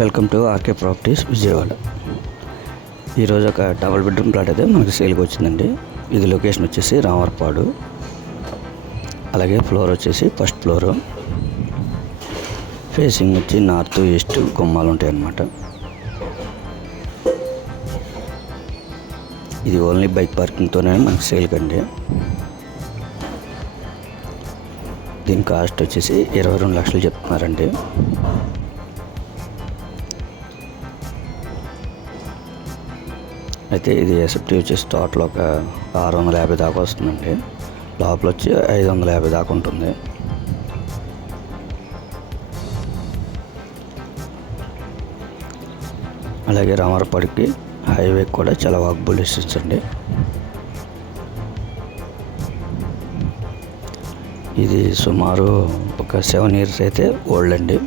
Welcome to RK properties Vijayawada. ఈరోజు ఒక double bedroom plot అయితే మనకి సేల్కి వచ్చిందండి. ఇది లొకేషన్ వచ్చేసి రామర్పాడు, అలాగే ఫ్లోర్ వచ్చేసి ఫస్ట్ ఫ్లోరు, ఫేసింగ్ వచ్చి నార్త్ ఈస్ట్ గుమ్మాలు ఉంటాయి అన్నమాట. ఇది ఓన్లీ బైక్ పార్కింగ్తోనే మనకి సేల్కి అండి. దీని కాస్ట్ వచ్చేసి 22 లక్షలు చెప్తున్నారండి. అయితే ఇది ఎస్ఎఫ్టీ వచ్చేసి టోటల్ ఒక 650 దాకా వస్తుందండి. లోపల వచ్చి 550 దాకా ఉంటుంది. అలాగే రామర్పాడికి హైవే కూడా చాలా వాకబుల్ డిస్టెన్స్ అండి. ఇది సుమారు ఒక 7 years అయితే ఓల్డ్ అండి.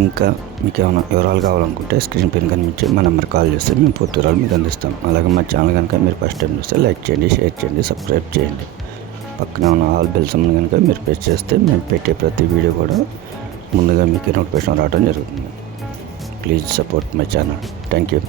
ఇంకా మీకు ఏమైనా వివరాలు కావాలనుకుంటే స్క్రీన్ పైన కనిపించి మా నెంబర్ కాల్ చేస్తే మేము పూర్తి వివరాలు మీకు అందిస్తాం. అలాగే మా ఛానల్ కనుక మీరు ఫస్ట్ టైం చూస్తే లైక్ చేయండి, షేర్ చేయండి, సబ్స్క్రైబ్ చేయండి. పక్కనే ఉన్న ఆల్ బెల్స్ కనుక మీరు ప్రెస్ చేస్తే మేము పెట్టే ప్రతి వీడియో కూడా ముందుగా మీకు నోటిఫికేషన్ రావడం జరుగుతుంది. Please support my channel. Thank you.